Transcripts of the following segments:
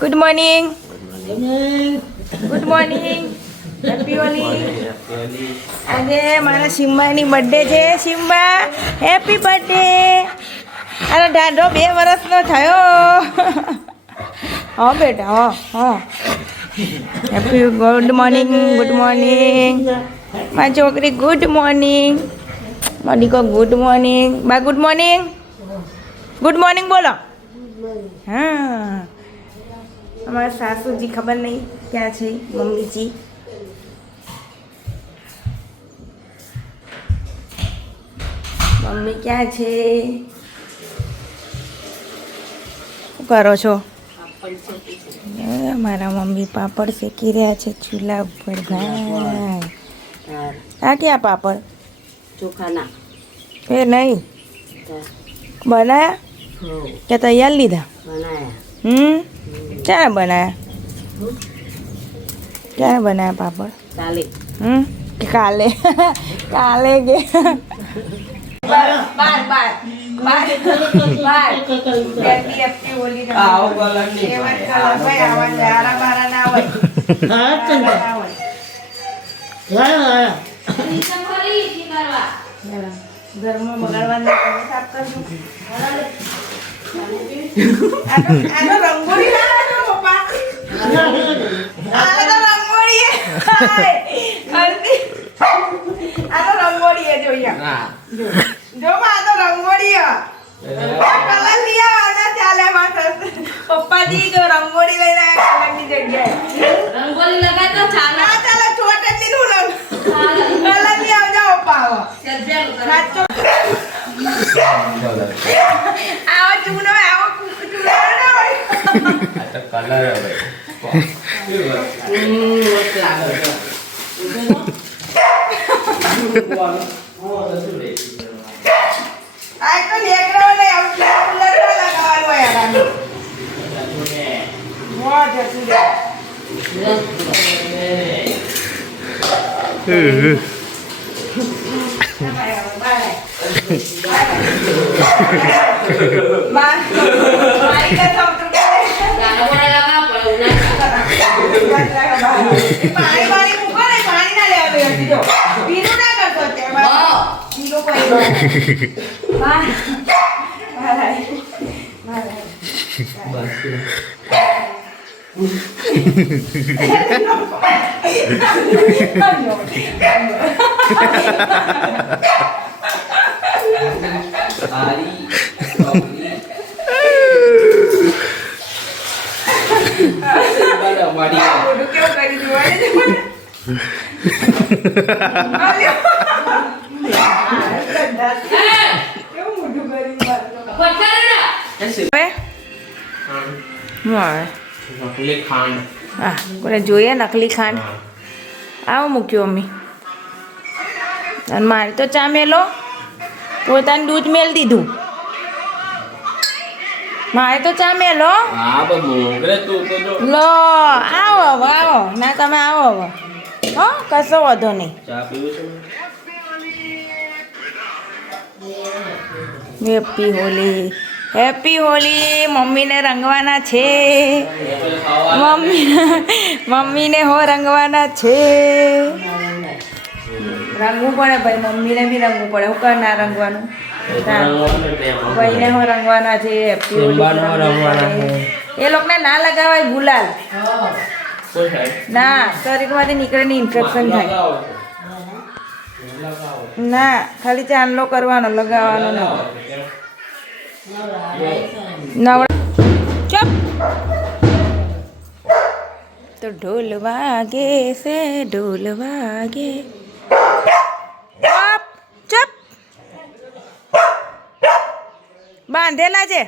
Good morning. Good morning. Happy Holi. આજે મારા સિમ્બાની બર્થડે છે. Simba happy birthday. આનો દાંડો 2 વર્ષનો થયો. હા બેટા, હા હા. Happy good morning. Good morning મારી છોકરી. Good morning Moniko. Good morning બા. Good morning. ગુડ મોર્નિંગ બોલો. હા, हमारे सासू जी खबर नहीं क्या है. मम्मी जी मम्मी क्या है? શું કરો છો? મારા મમ્મી પાપડ શેકી રહ્યા છે ચૂલા ઉપર. ભાઈ આ ક્યાં પાપડ? ચોખાના. એ નહીં બનાયા કે તૈયાર લીધા? બનાયા. ક્યારે બનાયા? ક્યારે બનાયા પાપડ? કાલે. કાલે. કાલે કે બાર બાર બાર બાર બાર હેપી હોલી. આવો ગલન ની ભાઈ આવા જારા બારા ના હોય. હા ચંદા હા સંભાળી કી કરવા ઘરમાં બગાડવાના કામ સાફ કરજો. આનો રંગોળી લાવવાનો પપ્પા. આનો રંગોળી હલ્દી. આનો રંગોળી હે જોયા. જો આનો રંગોળી હે. કલર લઈ આવવાના ચાલે માથે. પપ્પાજી જો રંગોળી લઈને આયા કલરની જગ્યાએ. રંગોળી લગાય તો ચાલે. ના ચાલે ચોટલી નું રંગ. કલર લઈ આવજો પપ્પા. સાચો આવો ચૂનો આવો ચૂનો ના હોય. આ તો કલર હવે મસ્ત લાગે છે. આ તો લેકરો ને આવું કલર લગાવવાનું હોય આને. મોં જતું દે. નકલી ખાંડ. હા કોને જોઈએ નકલી ખાંડ? આવો મૂક્યો મમ્મી. અને મારે તો ચા મેલો પોતાનું દૂધ મેલ દીધું. મારે તો ચા મેલો. હા મોગરે તું તો જો. લો આવો હવે આવો. ના તમે આવો હવે. હો કશો વાંધો નહીં. ચા પીવું છે? હેપી હોલી. હેપી હોલી. મમ્મીને રંગવાના છે. મમ્મીને હો રંગવાના છે. રંગવું પડે ભાઈ. મમ્મીને બી રંગવું પડે. હું કર ના રંગવાનું? ભાઈને હો રંગવાના છે. હેપી હોલી. એ લોકોને ના લગાવાય ગુલાલ. ના શરીરમાંથી નીકળે ને ઇન્ફેક્શન થાય. ના ખાલી ચાંદલો કરવાનો, લગાવવાનો ના. ચપ તો ઢોલ વાગે છે. ઢોલ વાગે. ચપ બાંધેલા છે.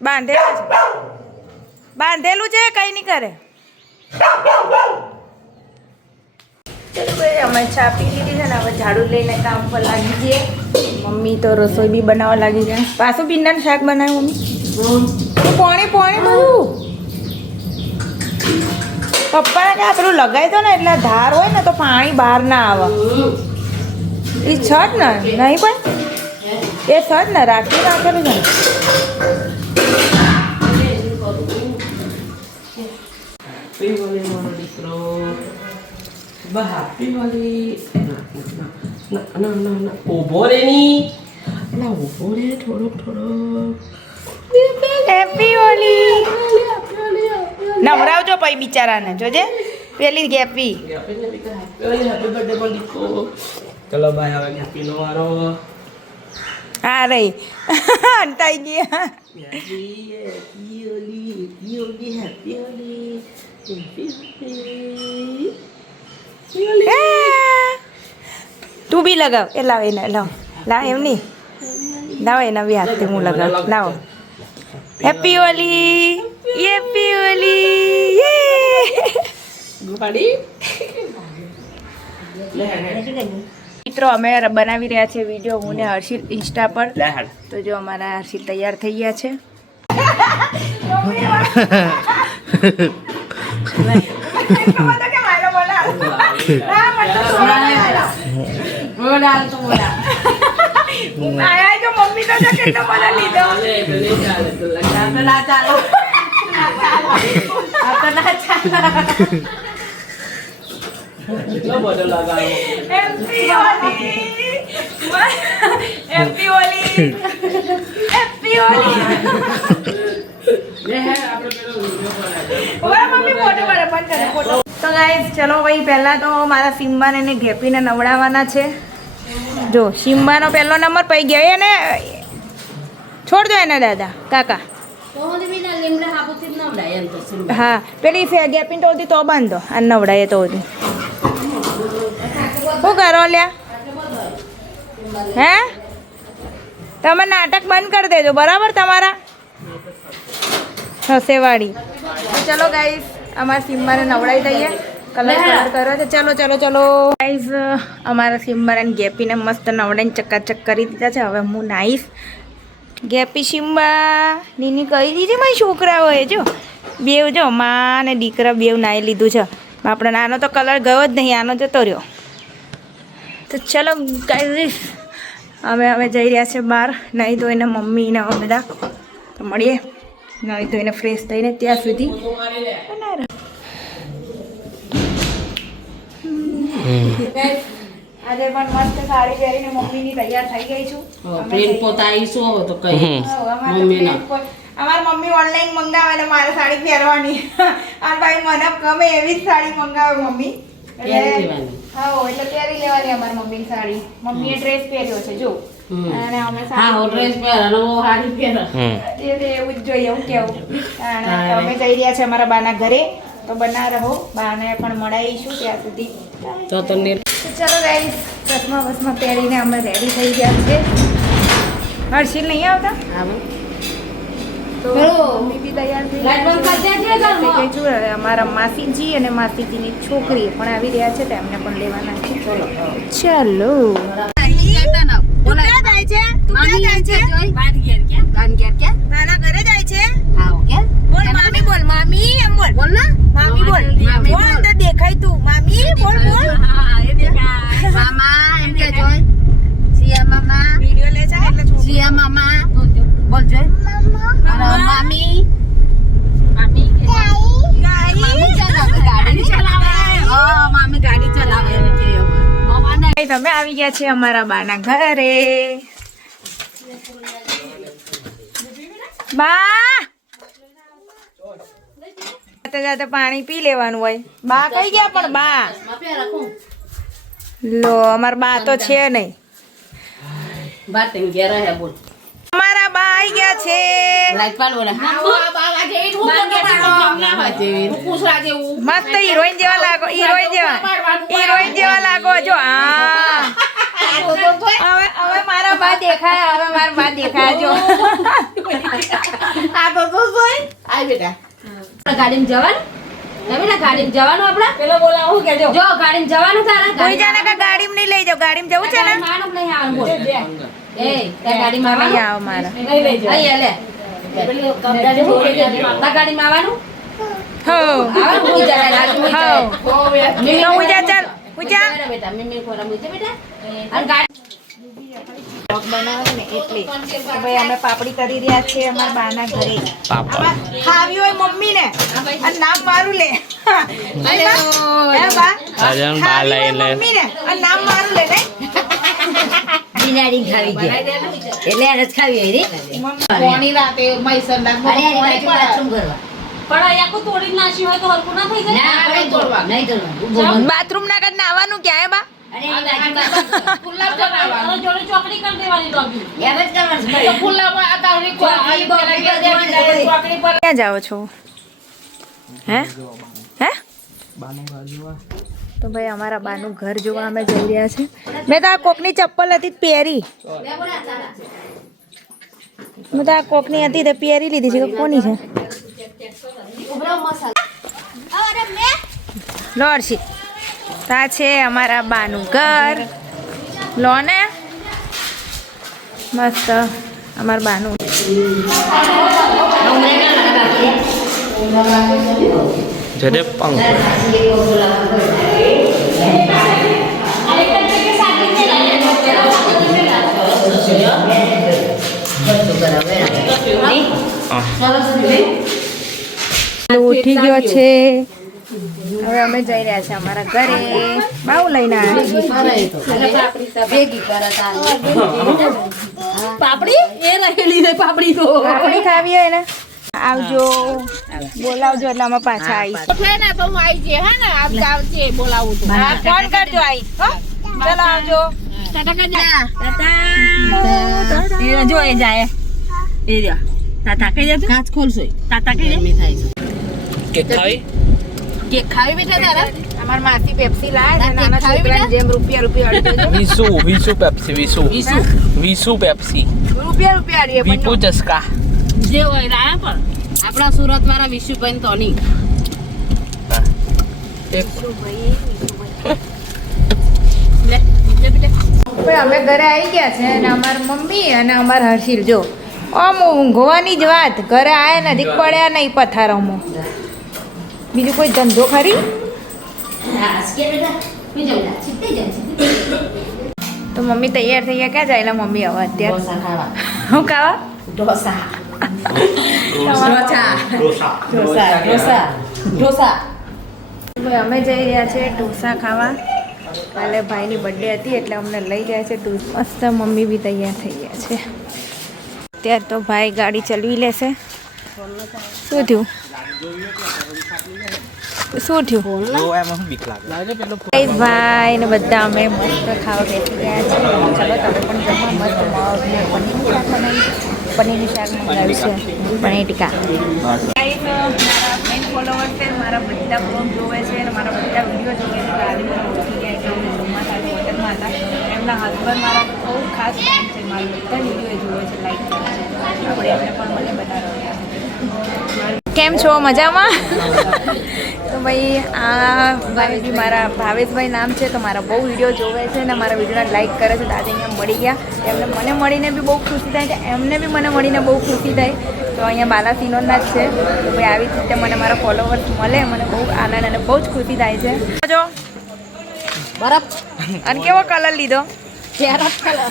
બાંધેલા છે. બાંધેલું છે. કઈ નહીં કરે. ચલો ભાઈ અમે ચા પી લીધી છે ને હવે ઝાડુ લઈને કામ પર લાગી જઈએ. મમ્મી તો રસોઈ બી બનાવવા લાગી જાય. પાછું ભીંડાનું શાક બનાવ્યું મમ્મી. પાણી પાણી બધું પપ્પાને કે પેલું લગાવી દો ને એટલે ધાર હોય ને તો પાણી બહાર ના આવે. એ છત ને નહીં પણ એ છત ને રાખી રાખેલું છે ને. હેપી હોલી મારો દીકરો. બા હેપી હોલી. ના ઊભો રે ની. ના ઊભો રે થોડોક. હેપી હોલી. નવરાવજો પછી બિચારાને જોજે પેલી ગેપી. હેપી બર્થડે મારો દીકરો. ચલો ભાઈ હવે હેપી નો વારો. હા રહી અંતાઈ ગયા. હેપી હોલી. તું બી લગાવ એ લાવ એને લાવ એમ નહીં લાવ એના બી હાથથી હું લગાવ લાવો. હેપી હોલી. હેપી હોલી. ગુપાડી મિત્રો અમે બનાવી રહ્યા છે વિડીયો હું ને હર્ષિત ઇન્સ્ટા પર. લે હાડ. તો જો અમારા હર્ષિત તૈયાર થઈ ગયા છે. કેટલો બધો લગાવો. હેપી હોલી. હેપી હોલી. લે હે આપણે પેલો વિડિયો બનાવ્યો. ઓલા મમ્મી ફોટો પાડે બંધ કરે ફોટો. તો ગાઈસ ચલો ભાઈ પહેલા તો મારા સિમ્બાને ને ગેપીને નવડાવવાના છે. જો સિમ્બાનો પહેલો નંબર પઈ ગયો એને છોડ દો એને દાદા કાકા. હા પેલી ગેપીને તો હતી તો બાંધો આ નવડાય તો હતી. શું કરો લ્યા હે તમે નાટક બંધ કરી દેજો બરાબર તમારા હસેવાડી. ચલો ગાઈસ અમારા સિમ્બાને નવડાવી દઈએ. કલર કર્યો છે. ચલો ગાઈસ અમારા સિમ્બાને ગેપીને મસ્ત નવડાઈને ચકાચક કરી દીધા છે. હવે હું નાઈશ. ગેપી સિમ્બા નીની કહી દીધી મારી છોકરાઓએ જો બેવ જો માં અને દીકરા બેવ નાઈ લીધું છે. આપણો નાનો તો કલર ગયો જ નહીં આનો જતો રહ્યો. તો ચલો ગાઈસ અમે જઈ રહ્યા છે બહાર નહીં તો એને મમ્મી ને બધા તો મળીએ નહીં તો એને ફ્રેશ થઈને ત્યાં સુધી આજે પણ મસ્ત સાડી પહેરીને મમ્મીની તૈયાર થઈ ગઈ છું. અમારી મમ્મી ઓનલાઈન મંગાવે ને મારે સાડી પહેરવાની. આ ભાઈ મને ગમે એવી જ સાડી મંગાવે મમ્મી. હા એટલે પહેરી લેવાની અમારી મમ્મીની સાડી. મમ્મીએ ડ્રેસ પહેર્યો છે જો અને અમે એવું જ જોઈએ એવું કેવું. અને અમે જઈ રહ્યા છે અમારા બાના ઘરે તો બના રહો બાને પણ મળાવીશું ત્યાં સુધી. ચલો ગાઈસ ચશ્મા બસમાં પહેરીને અમે રેડી થઈ ગયા છે. હર્ષિલ નહીં આવતા તો મમ્મી બી તૈયાર થઈ ગઈ છું. હવે અમારા માસીજી અને માસીજીની છોકરી પણ આવી રહ્યા છે તેમને પણ લેવાના છે. ચલો નાના ઘરે જાય છે. બોલ મામી બોલ મામી એમ બોલ બોલ ના મામી બોલ બોલ તો દેખાય તું મામી બોલ બોલ મામા એમ કે જોઈ સિયા મામા વિડિયો લે છે એટલે છોકરી સિયા મામા બોલ જોઈ મામી મામી મામી ચલાવે ગાડી ચલાવે મામી ગાડી ચલાવે એમ કે મામાને તમે આવી ગયા છે અમારા બાના ઘરે. બા જાતે પાણી પી લેવાનું હોય. બા કઈ ગયા પણ બા લો અમારા બા તો છે નહીં. અમારા બા આવી ગયા છે. મસ્ત હિરોઈન જેવા લાગો હિરોઈન જેવા લાગો જો હવે મારા બા દેખાય હવે મારા બા દેખાય જો ગાડીમાં જવાનું ગાડીમાં જવાનું આપણે પેલો બોલાવું કે જો ગાડીમાં જવાનું તારા કોઈ જાને કે ગાડીમાં નહીં લઈ જાવ ગાડીમાં જવું છે ને માનું નહીં આવવાનું બોલ એ તે ગાડીમાં નહીં આવો મારા નહીં લઈ જાવ અહીં લે ગાડીમાં આવવાનું હો આવવાનું હું જા મીનો ઉજા ચાલ ઉજા બેટા મીમી કોરા મુજે બેટા અને ગાડી બ્લોગ બનાવે ને એટલે તો ભાઈ અમે પાપડી કરી રહ્યા છીએ અમારા બાના ઘરે. આમાં ખાવી હોય મમ્મીને અને નામ મારું લે. હે બા? અજન બા ખાવી હોય લઈને મમ્મીને અને નામ મારું લે ને. બિલાડી ખાવી ગયા એટલે આ રસ ખાવી હોય રે કોની રાતે મૈસરના અરે અરે બાજુ બાથરૂમ કરવા પણ અહીંયા કોઈ તોડી નાખી હોય તો હરખું ના થઈ જાય ના આપણે નહીં તોડવાનું બાથરૂમ ના કદ નાવાનું ક્યાં હે બા? અરે એની બાજુમાં ખુલ્લા કરવાનું જોડે ચોકડી કરી દેવાની ડોબી એમ જ કરવાનું છે. ખુલ્લામાં આ તાવડી ચોકડી બોકડી કરવાની. ચોકડી પર ક્યાં જાઓ છો? હે હે બાનું ઘર જોવા તો ભાઈ અમારા બાનું ઘર જોવા અમે જઈ રહ્યા છે. મેં તો આ કોકની ચપ્પલ હતી તે પહેરી. મેં તો આ કોકની હતી તે પહેરી લીધી છે. કે કોની છે? લો હર્ષિત, આ છે અમારા બાનું ઘર. લો ને મસ્ત અમારા બાનું. જરે પંખ ઉઠી ગયો છે. હવે અમે જઈ રહ્યા છે અમારા ઘરે. બાઉ લઈને આવ્યા. પાપડી એ રહેલી છે પાપડી તો પાપડી ખાવી હોય ને આવજો, બોલાવજો એટલે અમે પાછા આવીશું. છે ને તો હું આવી જઈએ હે ને આવજે બોલાવું તો ફોન કરજો આઈ. ચલો આવજો. જો એ જાય એ રહ્યા તાતા કઈ જતું કાચ ખોલશો તાતા કઈ જાય કે ખાવી કેક ખાવી બેટા તારા અમાર માસી પેપ્સી લાવે છે નાના છોકરાને જેમ રૂપિયા અડી દેજો. વિસુ પેપ્સી વિસુ પેપ્સી રૂપિયા અડીએ વિપુ ચસ્કા જે હોય રાયા પણ આપણા સુરત વાળા વિશુભાઈ તો નહીં અમે ઘરે આવી ગયા છે અને અમાર મમ્મી અને અમાર હર્ષિલ જો આમ ઊંઘવાની જ વાત. ઘરે આયા નજીક પડ્યા નહીં પથારોમાં. બીજું કોઈ ધંધો ખરી? તો મમ્મી તૈયાર થઈ ગયા. ક્યાં જાય મમ્મી હવે અત્યારે? હું ખાવા? ભાઈ અમે જઈ રહ્યા છે ઢોસા ખાવા. કાલે ભાઈની બર્થડે હતી એટલે અમને લઈ ગયા છે ઢોસા. મસ્ત મમ્મી બી તૈયાર થઈ ગયા છે. અત્યારે તો ભાઈ ગાડી ચલાવી લેશે. શું થયું? શું થયું? ભાઈ ને બધા અમે મસ્ત ખાવા બેસી ગયા છે. ચલો તમે પણ જમવા. મસ્ત પનીરનું શાક મંગાવ્યું છે. પનીર ટીકા. મારા મેન ફોલોવર છે, મારા બધા બ્લોગ જોવે છે અને મારા બધા વિડીયો જોવે છે. આજે મને ઓળખી ગયા કે હું જમવા સાથે હોટલમાં હતા. એમના હસબન્ડ મારા બહુ ખાસ ફેન છે. મારા બધા વિડીયો જોવે છે, લાઈક કરે છે. આપણે એમને પણ મને બનાવ્યા. કેમ છો? મજામાં? તો ભાઈ આ ભાઈ બી મારા ભાવેશભાઈ નામ છે. તો મારા બહુ વિડીયો જોવે છે અને મારા વિડીયોને લાઈક કરે છે. તો આજે અહીંયા મળી ગયા. એમને મને મળીને બી બહુ ખુશી થાય છે, એમને બી મને મળીને બહુ ખુશી થાય. તો અહીંયા બાલાસિનોરના જ છે. તો ભાઈ આવી રીતે મને મારા ફોલોવર્સ મળે મને બહુ આનંદ અને બહુ જ ખુશી થાય છે. જો બરફ અને કેવો કલર લીધો? Parrot colour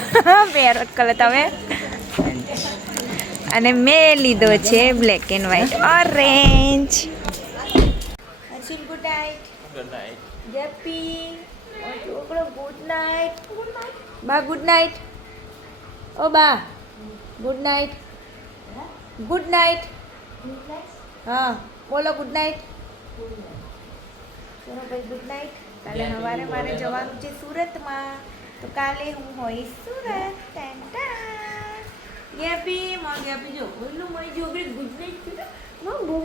parrot colour. તમે? અને મેં લીધો છે black and white orange. Harshil good night. JP છોકરો ગુડ નાઇટ. બા ગુડ નાઇટ. ઓ બા ગુડ નાઇટ. Good night. હા બોલો ગુડ નાઇટ. ચલો ભાઈ ગુડ નાઇટ. કાલે સવારે મારે જવાનું છે સુરતમાં. તો કાલે હું હોઈશ સુરત. ગેપી માં ગેપી જો બોલું મારી છોકરી ગુડ નાઇટ. બહુ